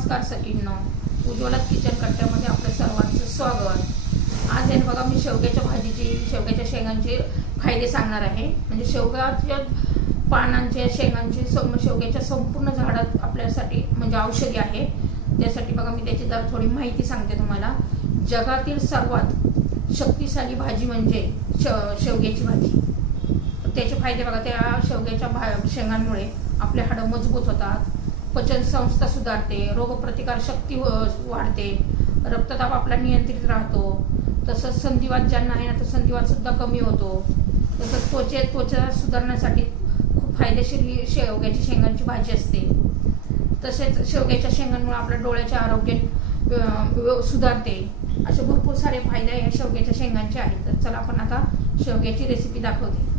नमस्कार सगळींनो. उज्ज्वला किचन कट्ट्यामध्ये आपलं सर्वांचं स्वागत. आज आहे बघा मी शेवग्याच्या भाजीची शेवग्याच्या शेंगांचे फायदे सांगणार आहे. म्हणजे शेवगाच्या पानांच्या शेंगांचे शेवग्याच्या संपूर्ण झाडात आपल्यासाठी म्हणजे औषधी आहे. त्यासाठी बघा मी त्याची जरा थोडी माहिती सांगते तुम्हाला. जगातील सर्वात शक्तिशाली भाजी म्हणजे श शेवग्याची भाजी. त्याचे फायदे बघा त्या शेवग्याच्या भा शेंगांमुळे आपले हाडं मजबूत होतात. पचन संस्था सुधारते रोगप्रतिकार शक्ती व- वाढते रक्तदाब आपला नियंत्रित राहतो. तसंच संधिवात ज्यांना आहे ना तर संधिवात सुद्धा कमी होतो. तसंच त्वचे त्वचा सुधारण्यासाठी खूप फायदेशीर ही शेवग्याची शेंगांची भाजी असते. तसेच शेवग्याच्या शेंगांमुळे आपल्या डोळ्याचे आरोग्य सुधारते. असे भरपूर सारे फायदे या शेवग्याच्या शेंगांचे आहेत. तर चला आपण आता शेवग्याची रेसिपी दाखवते.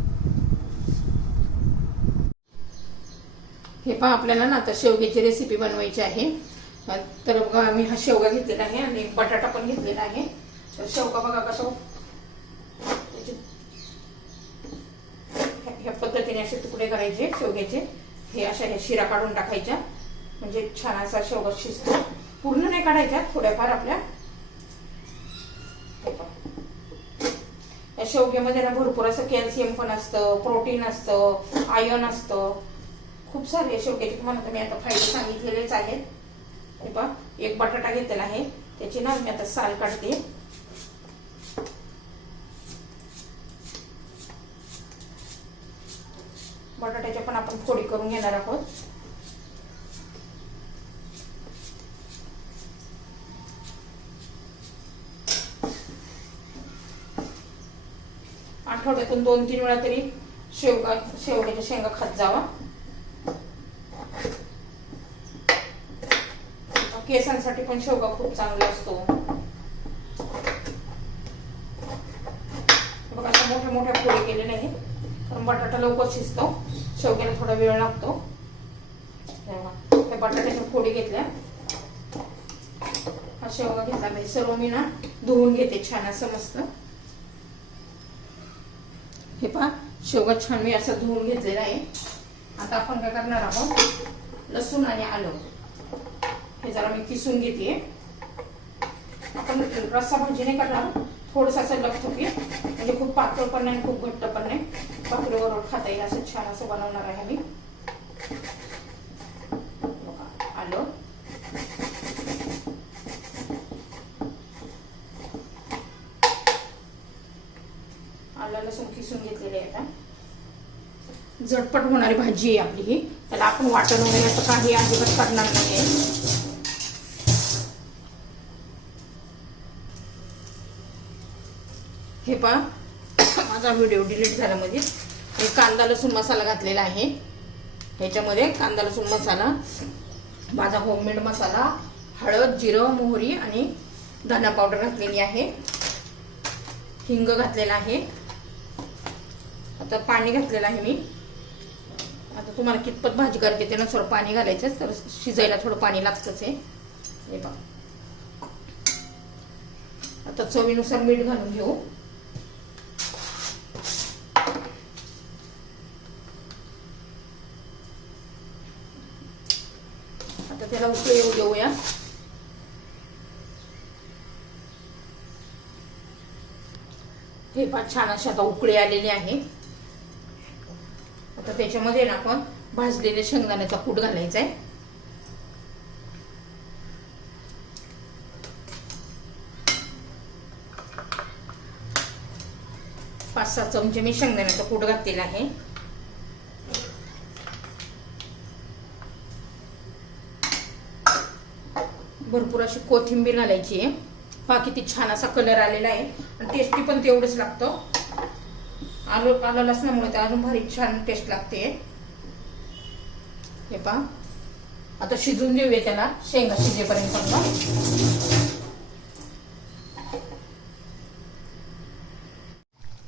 हे पहा आपल्याला ना आता शेवग्याची रेसिपी बनवायची आहे. तर बघा मी हा शेवगा घेतलेला आहे आणि बटाटा पण घेतलेला आहे. तर शेवगा बघा कसं हो- ह्या- पद्धतीने असे तुकडे करायचे शेवग्याचे. हे अशा ह्या शिरा काढून टाकायच्या. म्हणजे छान असा शेवगा शिजतो. पूर्ण नाही काढायच्या थोड्याफार आपल्या या शेवग्यामध्ये ना भरपूर असं कॅल्शियम पण असतं प्रोटीन असतं आयर्न असतं. खूप सारे शेवग्याचे तुम्हाला तर मी आता फायदे सांगितलेलेच आहेत. हे. पहा एक बटाटा घेतलेला आहे. त्याची ना मी आता साल काढते. बटाट्याच्या पण आपण फोडी करून घेणार आहोत. आठवड्यातून दोन तीन वेळा तरी शेवगा शेवग्याच्या शेंगा खात जावा. केसांसाठी पण शेवगा खूप चांगला असतो. बघा अशा मोठ्या मोठ्या पोळी केलेल्या आहेत. कारण बटाटा लवकर शिजतो. शेवग्याला थोडा वेळ लागतो. त्या बटाट्याच्या फोडी घेतल्या. हा शेवगा घेतला म्हणजे सर्व मी ना धुवून घेते छान असं मस्त. हे पहा शेवगा छान मी असं धुवून घेतलेला आहे. आता आपण काय करणार आहोत? लसूण आणि आलं. हे जरा मी किसून घेते. आपण रस्सा भाजी नाही करणार. थोडस असं लपथपी म्हणजे खूप पातळ पण नाही खूप घट्ट पण नाही. भाकरीबरोबर खाता येईल असं छान असं बनवणार आहे मी. बघा, आलं. आलं लसूण किसून घेतलेले आहे आता. झटपट होणारी भाजी आहे आपली ही. त्याला आपण वाटण वगैरे असं काही अजिबात करणार नाही हे पहा. माझा व्हिडिओ डिलीट झाला म्हणजे हे कांदा लसूण मसाला घातलेला आहे. ह्याच्यामध्ये कांदा लसूण मसाला माझा होममेड मसाला हळद जिरं मोहरी आणि धना पावडर घातलेली आहे. हिंग घातलेला आहे. आता पाणी घातलेलं आहे मी. आता तुम्हाला कितपत भाजी करते त्यानुसार पाणी घालायचं तर शिजायला थोडं पाणी लागतंच आहे. हे पहा. आता चवीनुसार मीठ घालून घेऊ. आता त्याला उकळी येऊ देऊया. हे पण छान अशी आता उकळी आलेली आहे. आता त्याच्यामध्ये ना आपण भाजलेले शेंगदाण्याचा कूट घालायचा आहे पाच सहा चमचे मी शेंगदाण्याचा कूट घातलेला आहे. भरपूर अशी कोथिंबीर घालायची आहे. पहा किती छान असा कलर आलेला आहे. आणि टेस्टी पण तेवढंच लागतं. आलू आलं लसणामुळे ते अजून भारी छान टेस्ट लागते. हे पहा. आता शिजून देऊया त्याला. शेंगा शिजेपर्यंत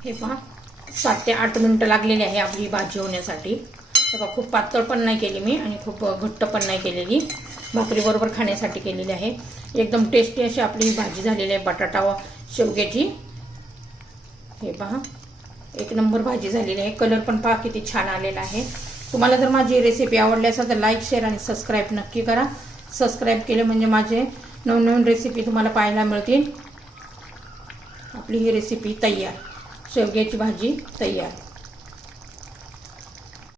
हे पहा. सात ते आठ मिनिटं लागलेली आहे आपली भाजी होण्यासाठी. बघा खूप पातळ पण नाही केली मी आणि खूप घट्ट पण नाही केलेली. भाकरीबरोबर खाण्यासाठी केलेली आहे. एकदम टेस्टी अशी आपली भाजी झालेली आहे. बटाटा व शेवग्याची. हे पहा. एक नंबर भाजी झालेली आहे. कलर पण पहा किती छान आलेला आहे. तुम्हाला जर माझी रेसिपी आवडली असेल तर लाईक शेअर आणि सबस्क्राईब नक्की करा. सबस्क्राईब केले म्हणजे माझे नवनवीन रेसिपी तुम्हाला पाहायला मिळतील. आपली ही रेसिपी तयार. शेवग्याची भाजी तयार.